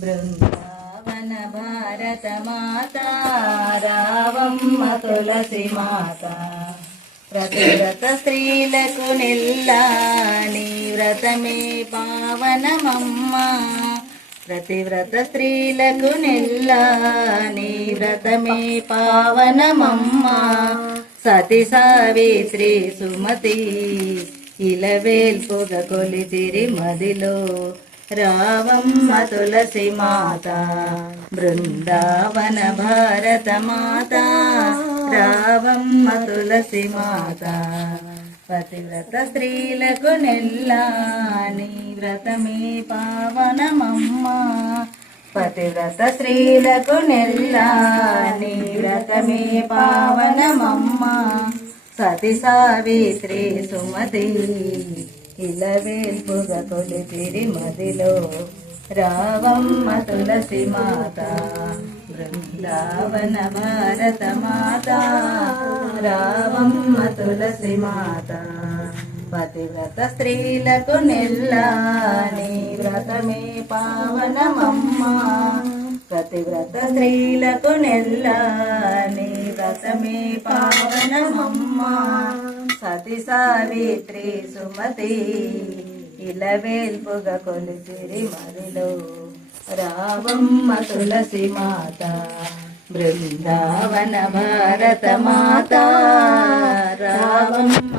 బృందావన భారత మాత రావమ్మ తులసి మాత ప్రతివ్రత స్త్రీలకు నిల్లా నీ వ్రతమే పావనమమ్మ ప్రతివ్రత స్త్రీలకు నిల్లా నీ వ్రతమే పావనమమ్మ సతి సావిత్రి సుమతి ఇలవేల్పుగ కొలిచిరి మదిలో రావమ్మ తులసి మాత బృందావన భారత మాత రావమ్మ తులసి మాత పతివ్రత స్త్రీలకు నెల్లా నీ వ్రతమే పావనమమ్మ పతివ్రత స్త్రీలకు నెల్లా నీ వ్రతమే పావనమమ్మ సతి సావిత్రి సుమతి ఇలవేల్పుగ కొలిచిరి మదిలో రావమ్మ తులసి మాత బృందావన భారత మాత రావమ్మ తులసి మాత పతివ్రత స్త్రీలకు నెల్లా నీ వ్రతమే పావనమమ్మ పతివ్రత స్త్రీలకు నెల్లా నీ వ్రతమే పావనమమ్మ సతి సావిత్రి సుమతి ఇలవేల్పుగ కొలిచిరి మదిలో రావమ్మ తులసి మాత బృందావన భారత మాత రావమ్మ